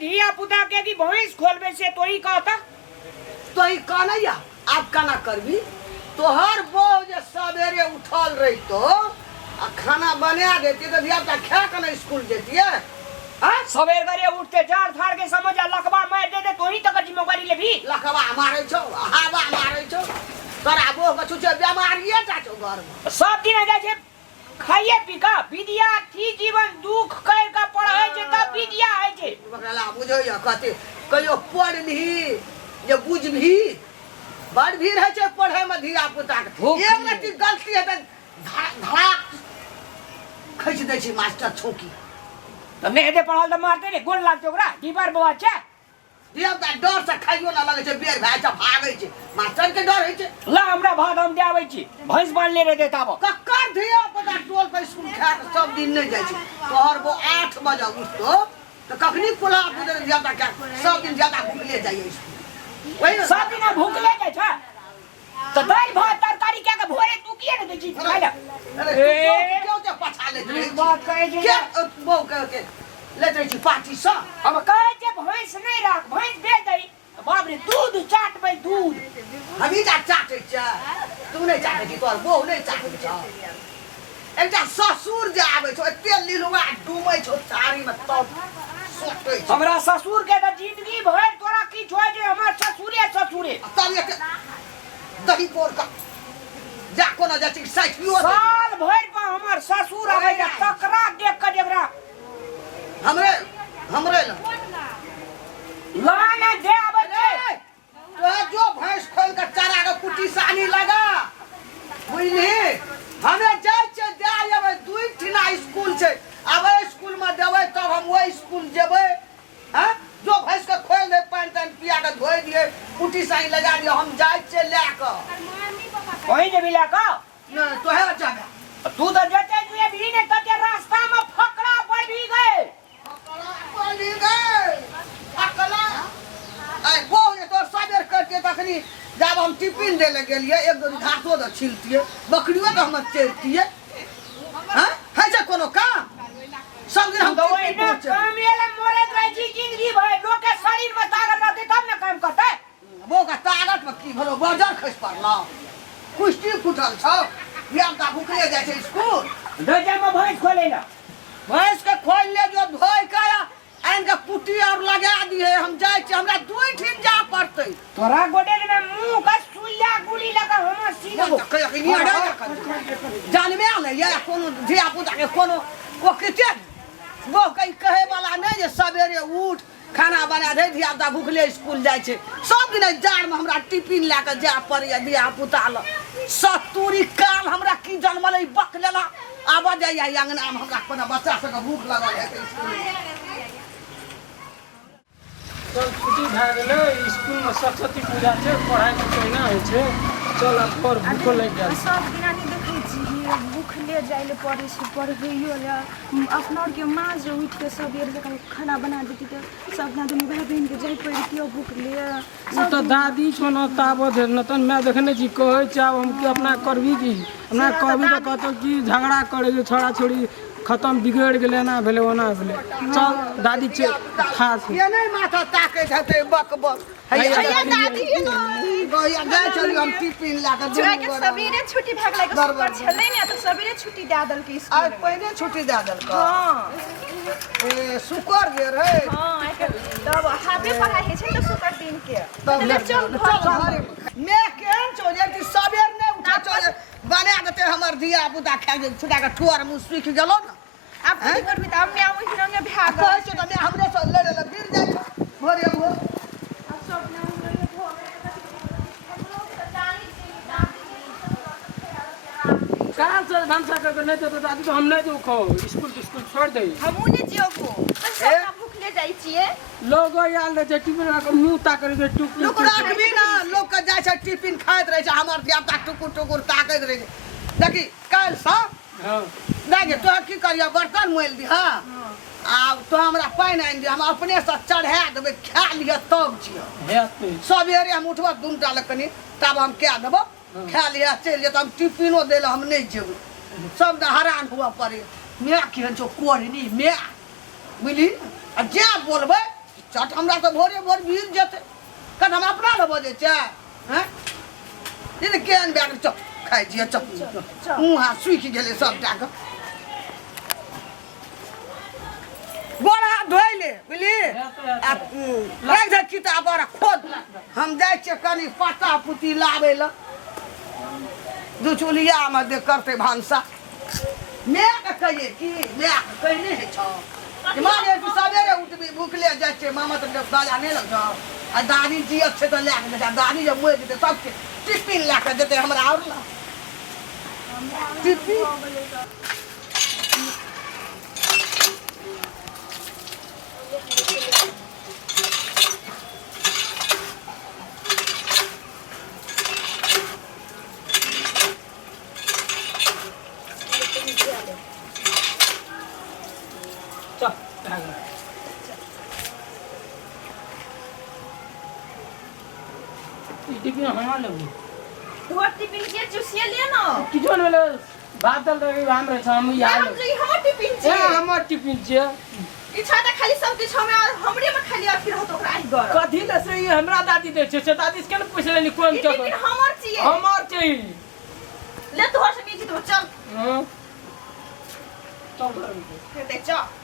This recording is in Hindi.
धिया पुता के की भैंस खोलबे से तो ही कहता तो ही कहना आप काना करबी तोहर बहू जे सवेरे उठल रही तो आ खाना बना देती तो धिया पुता खा के ना स्कूल जेतिए हाँ सवेर करे उठते झाड़ फाड़ के समझ आ लकवा मार दे दे तो ही तक जिम्मेवारी ले भी लखवा मारे छो हवा मारे छो तोरा बहू के छुचे बीमारिए टा छो घर में सब दिन जाय छे खाइए पीका विद्यार्थी जीवन दुख कर का पढ़े छे तब विद्या है छे बकला बुझो या कहते कहियो पढ़ली जे बुझभी बड़ भीड़ है छे पढ़े में धिया पुता के एक रति गलती है त धड़ाक खींच दे छी मास्टर छोकी त नहीं दे पढ़ल त मारते ने गुण लागते ओकरा दीवार बवा छे धिया पुता डर से खाइयो ना लगे छे बेर भाई छ भागे छे मास्टर के डर है छे ला हमरा भात हम देआबै छी भैंस बांध ले रे देताबो कक्कर धिया पुता टोल पे स्कूल खा के सब दिन नहीं जाय छे तोहर वो 8 बजे उठतो तो कखनी पुला पुदर धिया पुता के सब दिन ज्यादा भूखले जाइए स्कूल वही सब दिन भूखले जाय छ त दाल भात तरकारी क्या के भोरे तू किए न दे छी खाइला अरे क्यों ते पछा ले रे बात कहे छे क्या वो के ले रे छी पार्टी सा अब कहे छे भैंस नहीं राख भैंस बेच दई बाप रे दूध चाट भाई दूध हमी जा चाटे छ तू नहीं चाटे छी तोर बहू नहीं चाटे छ एकटा ससुर जे आबै छ एते लीलुआ डूमै छ चारी में तब सोटै छ हमरा ससुर के त जिंदगी भर तोरा की छोय जे हमर ससुरे तब एक दही पोर का जा कोना जाति साइकियो साल भर पर हमर ससुर आबै जा तकरा देख के जेकरा हमरे लाने दे आबै छे तो जो भैंस खोल के चारा के कुटी सानी लगा बुझली हमें जाय छे दे आबे दुई ठिना स्कूल छे आबे स्कूल में देबै तब हम ओई स्कूल जेबै हां जो भैंस के खोल दे पानी तन पिया के धोइ दिए कुटी सानी लगा दिए हम जाय छे ले के कोई जे मिला का न तो है जागा तू तो जते जुए भी ने तते रास्ता में फकड़ा पड़ भी गए पड़ी गए अकला आई वो ने तो साबर करके तखनी जब हम टिफिन दे ले गेलिए एक दो घासो द छिलतिए बकरियो तो हम चेरतिए हां है जे कोनो काम सब दिन हम तो इना काम येले मोरे रह जी जिंदगी भर लोग के शरीर में ताकत रहते तब ना काम करते वो का ताकत में की भलो बाजार खस पड़ला कुश्ती फुटल छ या ता भूखले जाय छे स्कूल दजे में भैंस खोले ना भैंस के खोल ले जो धोई का आन के पुटी और लगा दिए हम जाय छे हमरा दुई ठिन जा पड़तै तोरा गोडे में मुंह का सुइया गुली लगा हमर सीना जान में आले या कोनो धिया पुता के कोनो वो किते वो कहे वाला नहीं जे सवेरे उठ खाना बना दे धिया पुता भूखले स्कूल जाय छे सब दिन जाड़ में हमरा टिफिन लेके जा पड़े धिया पुता ल सतुरी काल हमरा की जन्मले बक लेला आबा जाय अंगना में हमरा कोनो बच्चा सब के भूख लगल है स्कूल चल छुट्टी भए गेलै स्कूल में सरस्वती पूजा छै पढ़ाई में कोई ना होइ छै चल अब और भूखो लग गेल सब दिना नहीं देखै छी भूखले जाय ले पड़े छै पढ़बैयो ले अपना के माँ जो उठ के सबेर से खाना बना देती तो सब ना दुनू भाई बहन के जाय पड़तियो भूखले उ तो दादी छो न ताबो धर न तन मैं देखने छी कहै छै अब हम की अपना करबी की हमरा कहबी तो कहतो की झगड़ा करे जे छोड़ा छोड़ी खत्म बिगड़ गेले ना भेले ओना भेले चल दादी छे खास ये नहीं माथा ताके हते बक बक हैया दादी न गया गए चली हम टिफिन लाके छुआ के सबेरे छुट्टी भाग लागे सुपर छले ने तो सबेरे छुट्टी दे दल के स्कूल आज पहले छुट्टी दे दल का हां ए शुक्र जे रे हां तब हाथे पढ़ाई है छै तो शुक्र दिन के तब चल घर मैं केन चोले कि सबेर ने उठा चोले बना देते हमर धिया पुता खा के छुटा के ठोर मुंह सुख गेलो न अब की करबी त हम आउ हिनो ने भाग कहै छै त मैं हमरे से लड़े ल गिर जाय छ भोरे भोर सब ना हम हो काल से धमसा करके नहीं तो दादी तो हम नहीं जो खो स्कूल छोड़ दे हमू ने जेबो सब भूखले जाई छिए लोग आयल रहे टिफिन के मुंह ताकर के टुक लोग राखबी ना लोग के जाय छ टिफिन खाइत रहे छ हमर धिया पुता टुकुर टुकुर ताकैत रहे देखी काल सा हां देखे तो की करिया बर्तन मोल दी हां आब तो हमरा पानी आनि दे हम अपने से चढ़ा देबे खा लिया तब छियो हेते सबेरे हम उठबो दुनटा लकनी तब हम क्या देबो खा लिया चल जे हम टिफिनो देले हम नहीं जेबो सब न हैरान हुआ पड़े मैं केहन छो कोरनी मैं बुझली आ जे बोलबे चट हमरा तो भोरे भोर भीड़ जेतै कद हम अपना ले बजे छै हैं ये केहन बैग चप खाइ छियै चप मुँह हाथ सुखि गेलै सबटा के गोड़ हाथ धोइ ले बुझली आ राखि दे किताब और खोद हम जाइ छियै कनि पत्ता पुती लाबै लए दू चुलियामे दे करतै भनसा मायके कहिए कि मायके कहि नहि होइ छौ माने तू सबेरे उठबी भूखले जाइ छै मामा तऽ बाजा नहि लग छौ आ दादी जी छै तऽ लए कऽ जा दादी जब मरि जेतै सबके टिफिन लए कऽ देतै हमरा आओर ने टिफिन टिफिन हाँ लेबू तोहर टिफिन के चुसिए ले ना किछो न भेलै भात दाल रहे हम रहे हम याद हम जो हमर टिफिन ए छै हमर टिफिन छै इच्छा त खाली सब किछ हमरे में खाली अथी रहत ओकरा आई गर कथी ले से हमरा दादी दे छै से दादी से केना पूछ लेली कोन चक टिफिन हमर छियै हमर छै ले तोहर से नीचे तो चल हां चल ते चल